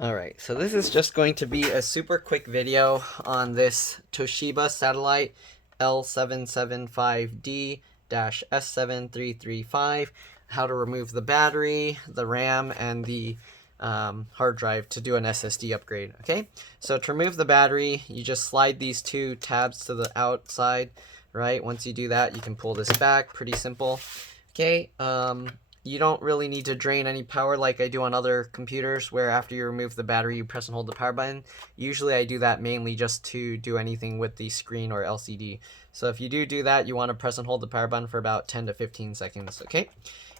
Alright, so this is just going to be a super quick video on this Toshiba satellite L775D-S7335, how to remove the battery, the RAM, and the hard drive to do an SSD upgrade. Okay, so to remove the battery, you just slide these two tabs to the outside, right? Once you do that, you can pull this back, pretty simple. Okay, you don't really need to drain any power like I do on other computers where after you remove the battery you press and hold the power button. Usually I do that mainly just to do anything with the screen or LCD. So if you do that, you want to press and hold the power button for about 10 to 15 seconds, okay?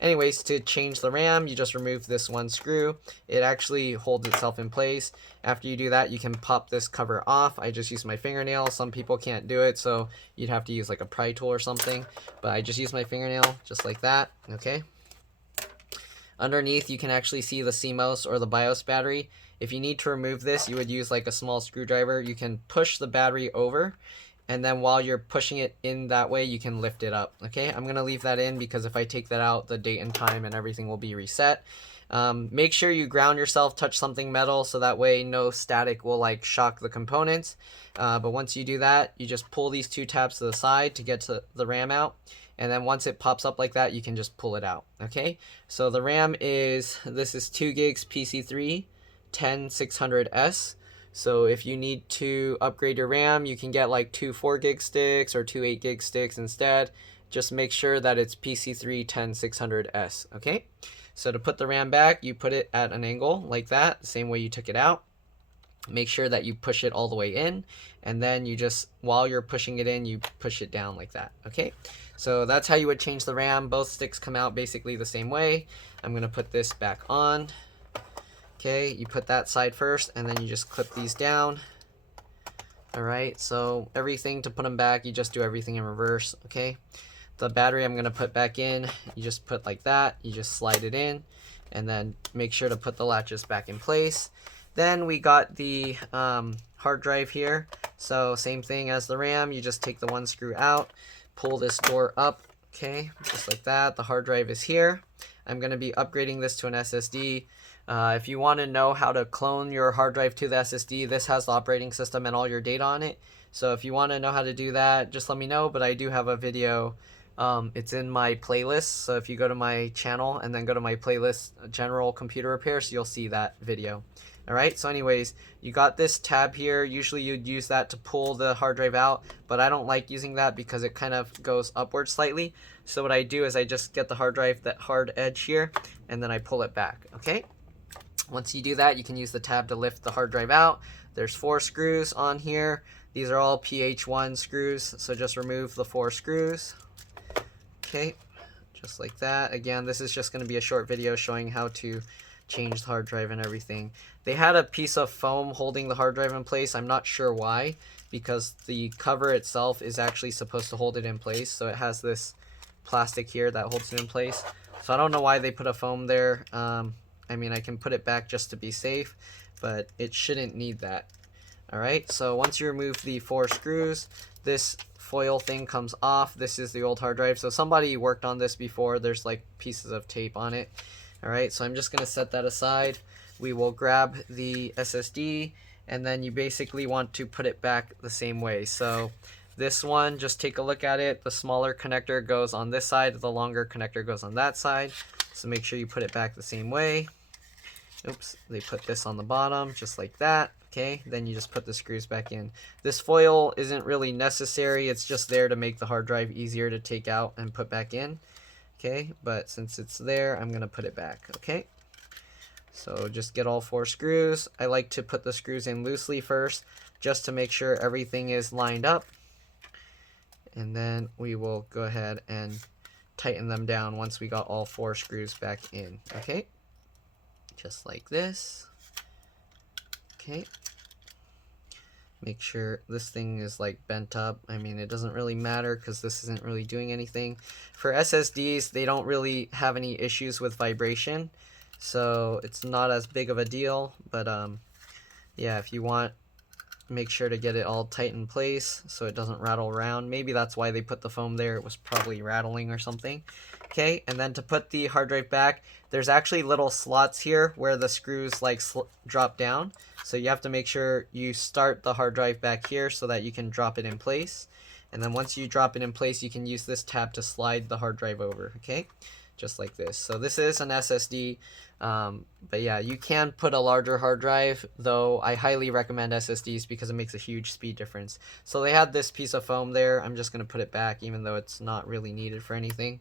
Anyways, to change the RAM, you just remove this one screw. It actually holds itself in place. After you do that, you can pop this cover off. I just use my fingernail. Some people can't do it, so you'd have to use like a pry tool or something. But I just use my fingernail just like that, okay? Underneath, you can actually see the CMOS or the BIOS battery. If you need to remove this, you would use like a small screwdriver. You can push the battery over, and then while you're pushing it in that way, you can lift it up. Okay, I'm gonna leave that in because if I take that out, the date and time and everything will be reset. Make sure you ground yourself, touch something metal, so that way no static will like shock the components. But once you do that, you just pull these two tabs to the side to get to the RAM out. And then once it pops up like that, you can just pull it out, okay? So the RAM this is 2 gigs PC3 10600S. So if you need to upgrade your RAM, you can get like 2 4 gig sticks or 2 8 gig sticks instead. Just make sure that it's PC3 10600S, okay? So to put the RAM back, you put it at an angle like that, the same way you took it out. Make sure that you push it all the way in, and then you just, while you're pushing it in, you push it down like that, okay? So that's how you would change the RAM. Both sticks come out basically the same way. I'm gonna put this back on. Okay, you put that side first, and then you just clip these down. Alright, so everything to put them back, you just do everything in reverse, okay? The battery I'm gonna put back in, you just put like that, you just slide it in, and then make sure to put the latches back in place. Then we got the hard drive here. So same thing as the RAM, you just take the one screw out, pull this door up, okay, just like that. The hard drive is here. I'm going to be upgrading this to an SSD. If you want to know how to clone your hard drive to the SSD, this has the operating system and all your data on it. So if you want to know how to do that, just let me know, but I do have a video. It's in my playlist, so if you go to my channel and then go to my playlist, General Computer Repairs, you'll see that video. Alright, so anyways, you got this tab here. Usually you'd use that to pull the hard drive out, but I don't like using that because it kind of goes upward slightly. So what I do is I just get the hard drive, that hard edge here, and then I pull it back, okay? Once you do that, you can use the tab to lift the hard drive out. There's 4 screws on here. These are all PH1 screws, so just remove the 4 screws. Okay, just like that. Again, this is just going to be a short video showing how to change the hard drive and everything. They had a piece of foam holding the hard drive in place. I'm not sure why, because the cover itself is actually supposed to hold it in place. So it has this plastic here that holds it in place. So I don't know why they put a foam there. I mean, I can put it back just to be safe, but it shouldn't need that. Alright, so once you remove the 4 screws, this foil thing comes off. This is the old hard drive. So somebody worked on this before. There's like pieces of tape on it. Alright, so I'm just going to set that aside. We will grab the SSD, and then you basically want to put it back the same way. So this one, just take a look at it. The smaller connector goes on this side, the longer connector goes on that side. So make sure you put it back the same way. Oops, they put this on the bottom, just like that. Okay, then you just put the screws back in. This foil isn't really necessary. It's just there to make the hard drive easier to take out and put back in. Okay, but since it's there, I'm going to put it back, okay? So just get all 4 screws. I like to put the screws in loosely first, just to make sure everything is lined up. And then we will go ahead and tighten them down once we got all 4 screws back in, okay? Just like this. Okay. Make sure this thing is like bent up. I mean, it doesn't really matter because this isn't really doing anything. For SSDs, they don't really have any issues with vibration, so it's not as big of a deal. But yeah, if you want make sure to get it all tight in place so it doesn't rattle around. Maybe that's why they put the foam there. It was probably rattling or something. Okay, and then to put the hard drive back, there's actually little slots here where the screws like drop down. So you have to make sure you start the hard drive back here so that you can drop it in place. And then once you drop it in place, you can use this tab to slide the hard drive over, okay? Just like this. So this is an SSD, but yeah, you can put a larger hard drive, though I highly recommend SSDs because it makes a huge speed difference. So they had this piece of foam there. I'm just going to put it back even though it's not really needed for anything.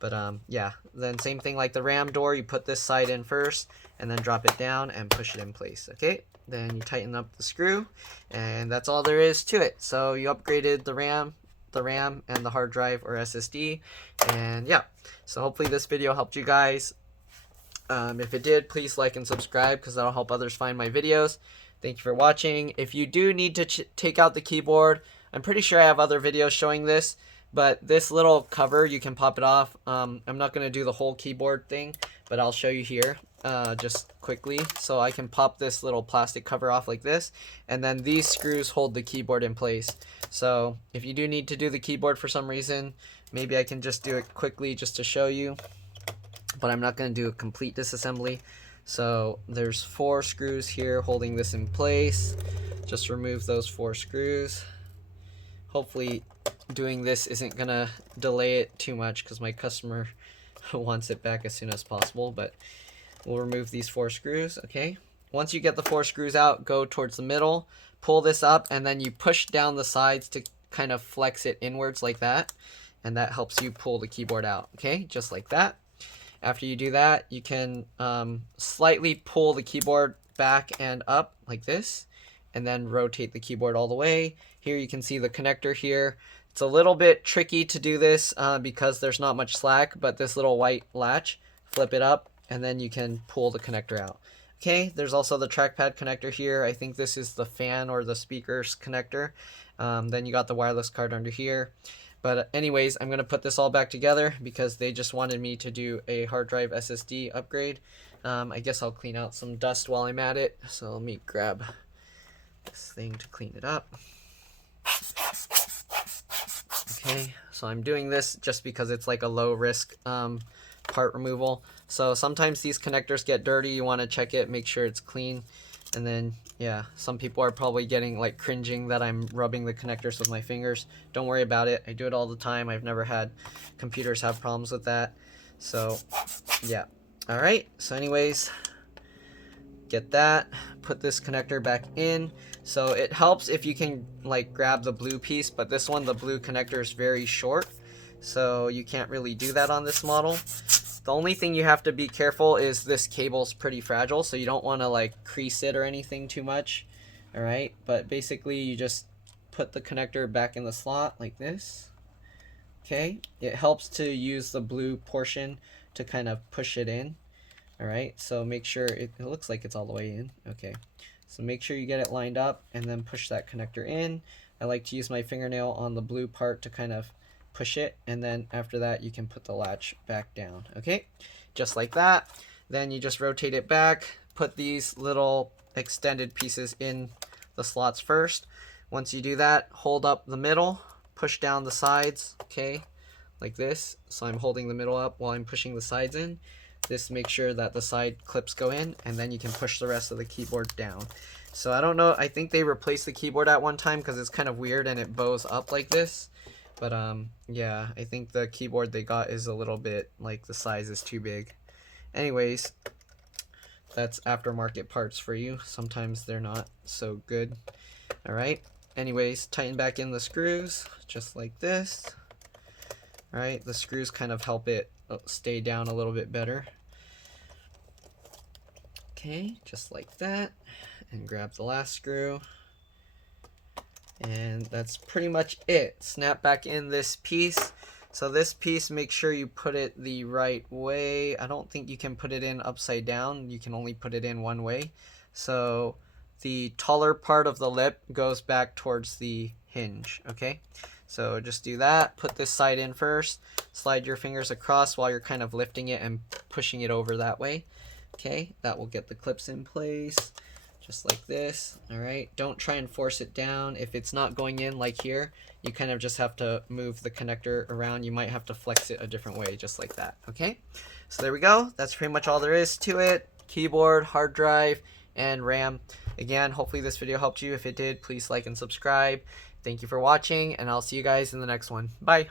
But yeah, then same thing like the RAM door, you put this side in first and then drop it down and push it in place, okay? Then you tighten up the screw and that's all there is to it. So you upgraded the RAM and the hard drive or SSD, and yeah, so hopefully this video helped you guys. If it did, please like and subscribe because that'll help others find my videos. Thank you for watching. If you do need to take out the keyboard, I'm pretty sure I have other videos showing this, but this little cover, you can pop it off. I'm not going to do the whole keyboard thing, but I'll show you here just quickly. So I can pop this little plastic cover off like this, and then these screws hold the keyboard in place. So if you do need to do the keyboard for some reason, maybe I can just do it quickly just to show you, but I'm not going to do a complete disassembly. So there's 4 screws here holding this in place. Just remove those 4 screws. Hopefully doing this isn't going to delay it too much because my customer wants it back as soon as possible, but we'll remove these 4 screws, okay? Once you get the 4 screws out, go towards the middle, pull this up, and then you push down the sides to kind of flex it inwards like that, and that helps you pull the keyboard out, okay? Just like that. After you do that, you can slightly pull the keyboard back and up like this, and then rotate the keyboard all the way. Here you can see the connector here. It's a little bit tricky to do this because there's not much slack, but this little white latch, flip it up, and then you can pull the connector out. Okay, there's also the trackpad connector here. I think this is the fan or the speakers connector. Then you got the wireless card under here. But anyways, I'm going to put this all back together because they just wanted me to do a hard drive SSD upgrade. I guess I'll clean out some dust while I'm at it. So let me grab this thing to clean it up. Okay, so I'm doing this just because it's like a low risk part removal. So sometimes these connectors get dirty. You want to check it, make sure it's clean. And then, yeah, some people are probably getting like cringing that I'm rubbing the connectors with my fingers. Don't worry about it. I do it all the time. I've never had computers have problems with that. So, yeah. All right. So anyways, get that. Put this connector back in. So it helps if you can like grab the blue piece, but this one, the blue connector is very short. So you can't really do that on this model. The only thing you have to be careful is this cable's pretty fragile, so you don't want to like crease it or anything too much. All right, but basically you just put the connector back in the slot like this. Okay, it helps to use the blue portion to kind of push it in. All right, so make sure it looks like it's all the way in. Okay, so make sure you get it lined up and then push that connector in. I like to use my fingernail on the blue part to kind of push it, and then after that you can put the latch back down. Okay, just like that. Then you just rotate it back, put these little extended pieces in the slots first. Once you do that, hold up the middle, push down the sides, okay, like this. So I'm holding the middle up while I'm pushing the sides in. This makes sure that the side clips go in, and then you can push the rest of the keyboard down. So I don't know, I think they replaced the keyboard at one time because it's kind of weird and it bows up like this. But yeah, I think the keyboard they got is a little bit, like the size is too big. Anyways, that's aftermarket parts for you. Sometimes they're not so good. Alright, anyways, tighten back in the screws, just like this. Alright, the screws kind of help it stay down a little bit better. Okay, just like that. And grab the last screw. And that's pretty much it. Snap back in this piece. So this piece, make sure you put it the right way. I don't think you can put it in upside down. You can only put it in one way. So the taller part of the lip goes back towards the hinge, okay? So just do that. Put this side in first. Slide your fingers across while you're kind of lifting it and pushing it over that way. Okay, that will get the clips in place. just like this. All right, don't try and force it down. If it's not going in like here, you kind of just have to move the connector around. You might have to flex it a different way, just like that. Okay, so there we go. That's pretty much all there is to it. Keyboard, hard drive, and RAM. Again, hopefully this video helped you. If it did, please like and subscribe. Thank you for watching, and I'll see you guys in the next one. Bye.